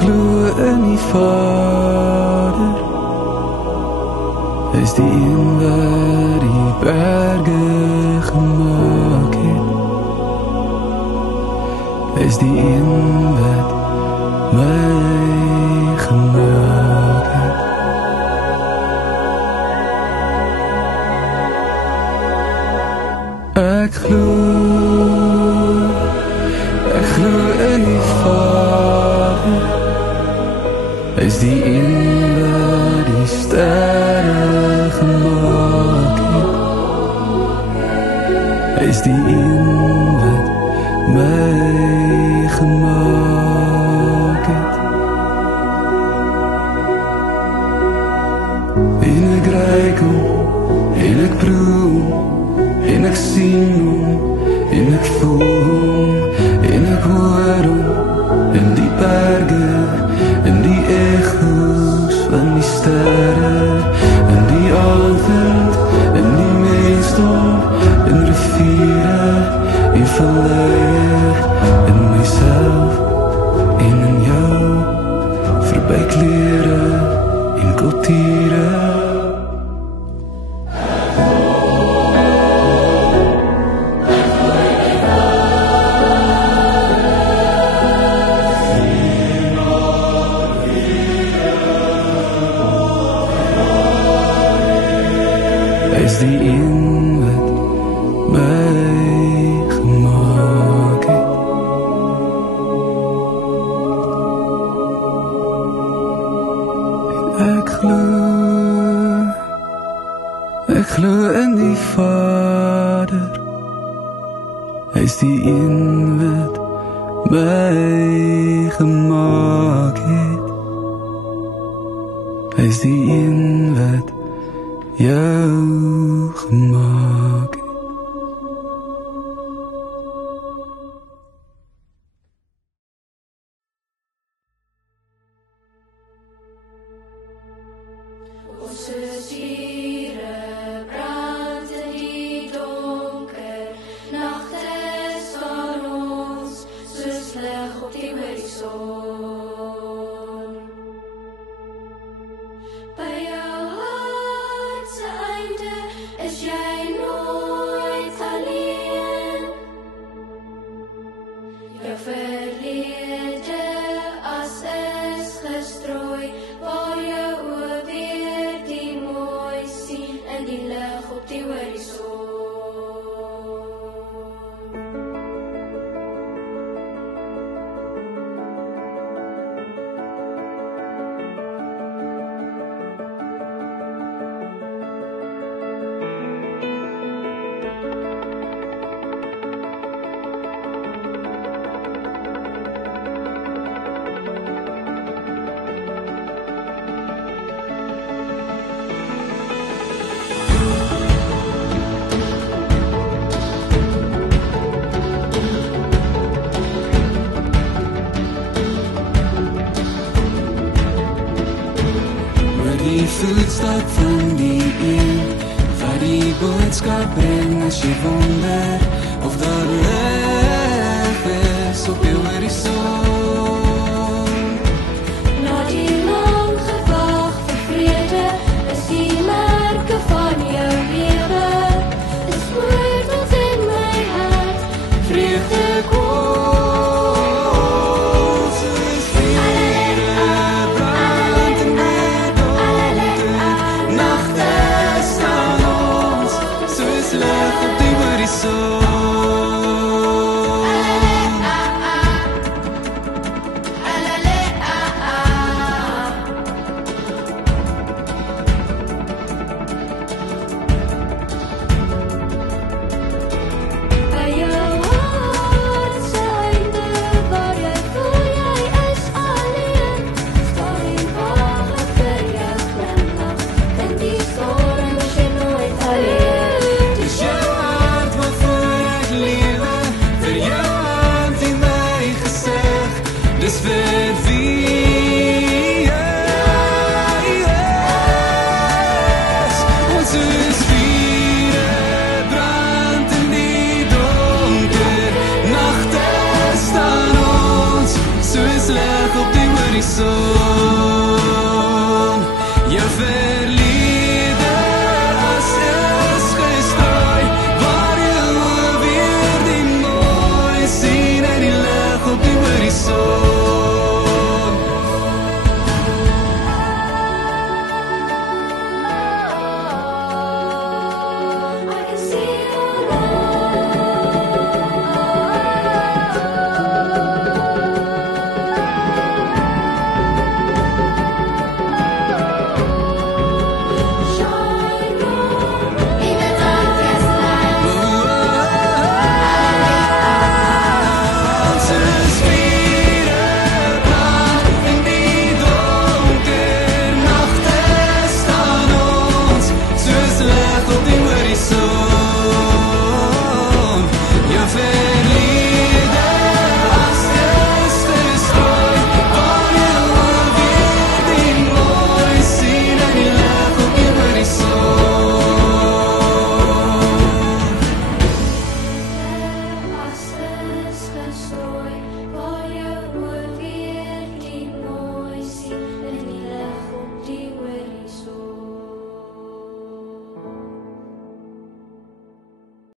glo in die Vader, is die een wat die berge gemaak het, is die een wat my gemaak het. Ek glo in die Vader, is die een wat die sterre gemaak het, is die een wat my gemaak het. En ek reik hom, en ek proe hom, en ek sien hom, en ek voel hom, en ek hoor hom, in die berge, in die echo's van die sterre, in die aandwind, in die mensdom, in riviere, en valleie, in myself, en in jou, verby klere, en kulture. Is die een wat my gemaak het. En ek glo in die Vader, hy is die een wat my gemaak het, hy is die een wat jou gemaak het. Ons siere brand in die donker, nagte staan ons soos lig op die horison. By jou hart se einde is jy nooit alleen. Jou verlede as is gestrooi, waar jou oë weer die mooi sien in die lig op die horison. Die voetstap van die een wat die boodskap bring, as jy wonder of daar lig is op jou horison. Na die lang gewag vir vrede, is die merke van jou lewe, is woord wat in my hart Vreugde kom, soos vuur brand in die donker, nagte staan ons soos lig op die horison.